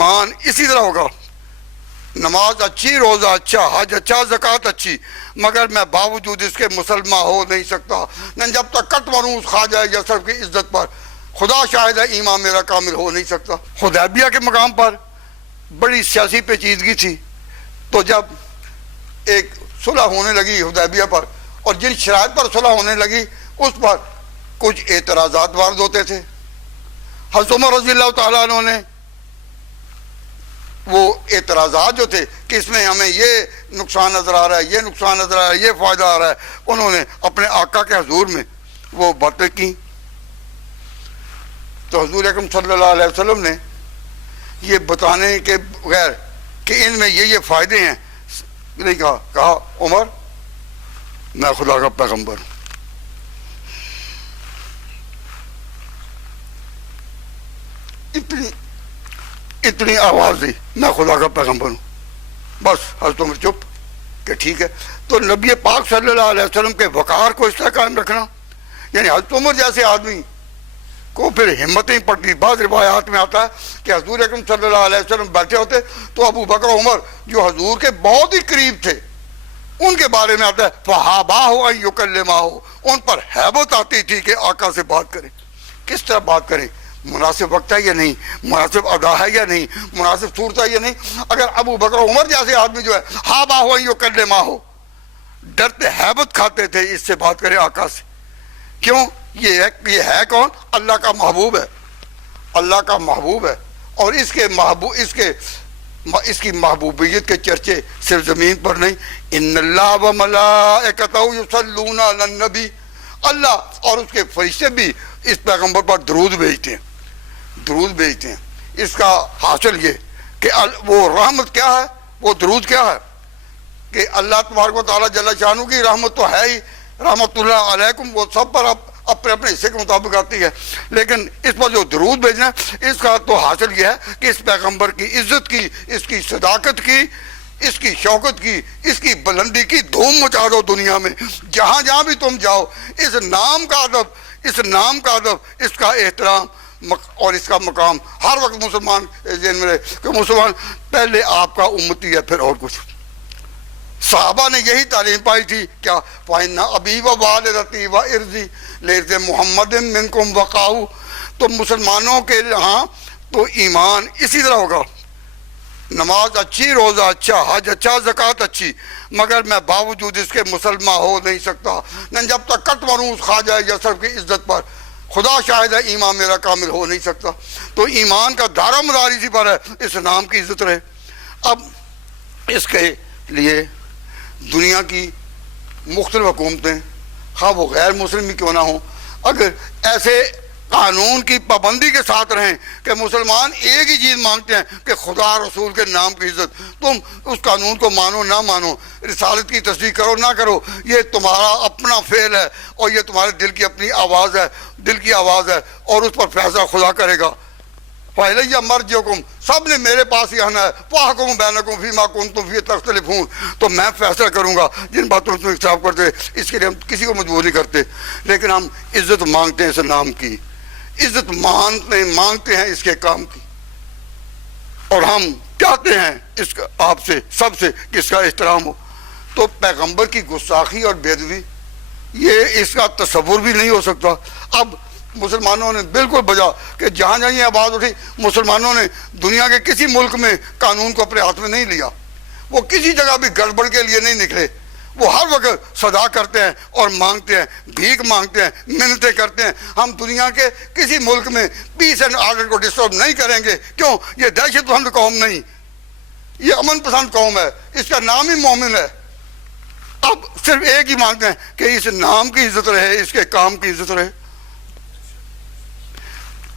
ایمان اسی طرح ہوگا، نماز اچھی، روزہ اچھا، حج اچھا، زکوٰۃ اچھی، مگر میں باوجود اس کے مسلمان ہو نہیں سکتا، نہ جب تک کٹ مروں اس خواجہ یسرف کی عزت پر، خدا شاہد ہے ایمان میرا کامل ہو نہیں سکتا۔ حدیبیہ کے مقام پر بڑی سیاسی پیچیدگی تھی، تو جب ایک صلح ہونے لگی حدیبیہ پر، اور جن شرائط پر صلح ہونے لگی اس پر کچھ اعتراضات وارد ہوتے تھے۔ حضرت عمر رضی اللہ تعالیٰ عنہ نے وہ اعتراضات جو تھے کہ اس میں ہمیں یہ نقصان نظر آ رہا ہے، یہ نقصان نظر آ رہا ہے، یہ فائدہ آ رہا ہے، انہوں نے اپنے آقا کے حضور میں وہ باتیں کی، تو حضور اکرم صلی اللہ علیہ وسلم نے یہ بتانے کے بغیر کہ ان میں یہ فائدے ہیں نہیں کہا عمر میں خدا کا پیغمبر ہوں، اتنی آواز دی میں خدا کا پیغمبر ہوں، بس حضرت عمر چپ کہ ٹھیک ہے۔ تو نبی پاک صلی اللہ علیہ وسلم کے وقار کو اس طرح قائم رکھنا، یعنی حضرت عمر جیسے آدمی کو پھر ہمت نہیں پڑتی۔ بعض روایات میں آتا ہے کہ حضور اکرم صلی اللہ علیہ وسلم بیٹھے ہوتے تو ابو بکر عمر جو حضور کے بہت ہی قریب تھے ان کے بارے میں آتا ہے فَحَابَاهُ أَن يُكَلِّمَهُ، ان پر ہیبت آتی تھی کہ آقا سے بات کریں۔ کس طرح بات کریں؟ مناسب وقت ہے یا نہیں، مناسب ادا ہے یا نہیں، مناسب صورت ہے یا نہیں۔ اگر ابو بکر عمر جیسے آدمی جو ہے حَابَاهُ أَن يُكَلِّمَهُ، ڈرتے ہیبت کھاتے تھے اس سے بات کریں آقا سے۔ کیوں؟ یہ ہے کون؟ اللہ کا محبوب ہے، اللہ کا محبوب ہے، اور اس کی محبوبیت کے چرچے صرف زمین پر نہیں، ان اللہ و ملائکتہ یصلون علی النبی، اللہ اور اس کے فرشتے بھی اس پیغمبر پر درود بھیجتے ہیں، درود بھیجتے ہیں۔ اس کا حاصل یہ کہ وہ رحمت کیا ہے، وہ درود کیا ہے کہ اللہ تبارک و تعالیٰ جل شانہ کی رحمت تو ہے ہی، رحمت اللہ علیکم، وہ سب پر اپنے اپنے حصے کے مطابق آتی ہے، لیکن اس پر جو درود بھیجنا ہے اس کا تو حاصل یہ ہے کہ اس پیغمبر کی عزت کی، اس کی صداقت کی، اس کی شوکت کی، اس کی بلندی کی دھوم مچا دو دنیا میں، جہاں جہاں بھی تم جاؤ۔ اس نام کا ادب، اس نام کا ادب، اس کا احترام اور اس کا مقام ہر وقت مسلمان ذہن میں رہے کہ مسلمان پہلے آپ کا امتی ہے، پھر اور کچھ۔ صحابہ نے یہی تعلیم پائی تھی، کیا فَإِنَّ أَبِي وَوَالِدَتِي وَإِرْضِي لِعِرْضِ مُحَمَّدٍ مِنْكُمْ وَقَاءُ۔ تو مسلمانوں کے ہاں تو ایمان اسی طرح ہوگا، نماز اچھی، روزہ اچھا، حج اچھا، زکوٰۃ اچھی، مگر میں باوجود اس کے مسلمان ہو نہیں سکتا، نہ جب تک کٹ مروں اس خواجہ یسرف کی عزت پر، خدا شاہد ہے ایمان میرا کامل ہو نہیں سکتا۔ تو ایمان کا دارہ مدار اسی پر ہے، اس نام کی عزت رہے۔ اب اس کے لیے دنیا کی مختلف حکومتیں، خواہ وہ غیر مسلم بھی کیوں نہ ہوں، اگر ایسے قانون کی پابندی کے ساتھ رہیں کہ مسلمان ایک ہی چیز مانگتے ہیں کہ خدا رسول کے نام کی عزت، تم اس قانون کو مانو نہ مانو، رسالت کی تصدیق کرو نہ کرو، یہ تمہارا اپنا فعل ہے اور یہ تمہارے دل کی اپنی آواز ہے، دل کی آواز ہے، اور اس پر فیصلہ خدا کرے گا۔ فَإِلَيَّ مَرْجِعُكُمْ، سب نے میرے پاس ہی آنا ہے، فَأَحْكُمُ بَيْنَكُمْ فِيمَا كُنتُمْ فِيهِ تَخْتَلِفُونَ، تو میں فیصلہ کروں گا جن باتوں میں تم اختلاف کرتے۔ اس کے لیے ہم کسی کو مجبور نہیں کرتے، لیکن ہم عزت مانگتے ہیں اس نام کی، عزت مانگتے ہیں اس کے کام کی، اور ہم چاہتے ہیں اس کا آپ سے سب سے کہ اس کا احترام ہو۔ تو پیغمبر کی گستاخی اور بے ادبی یہ اس کا تصور بھی نہیں ہو سکتا۔ اب مسلمانوں نے بالکل بجا کہ جہاں جہاں یہ آواز اٹھی، مسلمانوں نے دنیا کے کسی ملک میں قانون کو اپنے ہاتھ میں نہیں لیا، وہ کسی جگہ بھی گڑبڑ کے لیے نہیں نکلے، وہ ہر وقت صدا کرتے ہیں اور مانگتے ہیں، بھیک مانگتے ہیں، منتیں کرتے ہیں، ہم دنیا کے کسی ملک میں پیس اینڈ آرڈر کو ڈسٹرب نہیں کریں گے۔ کیوں؟ یہ دہشت پسند قوم نہیں، یہ امن پسند قوم ہے، اس کا نام ہی مومن ہے۔ اب صرف ایک ہی مانگتے ہیں کہ اس نام کی عزت رہے، اس کے کام کی عزت رہے۔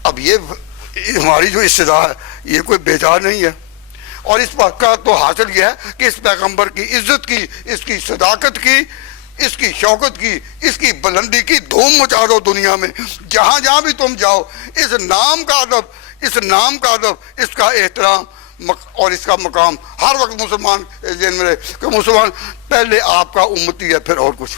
اب یہ ہماری جو استدعا ہے یہ کوئی بیجا نہیں ہے، اور اس بات کا تو حاصل یہ ہے کہ اس پیغمبر کی عزت کی، اس کی صداقت کی، اس کی شوکت کی، اس کی بلندی کی دھوم مچا دو دنیا میں، جہاں جہاں بھی تم جاؤ۔ اس نام کا ادب، اس نام کا ادب، اس کا احترام اور اس کا مقام ہر وقت مسلمان ذہن میں رہے کہ مسلمان پہلے آپ کا امتی ہے، پھر اور کچھ۔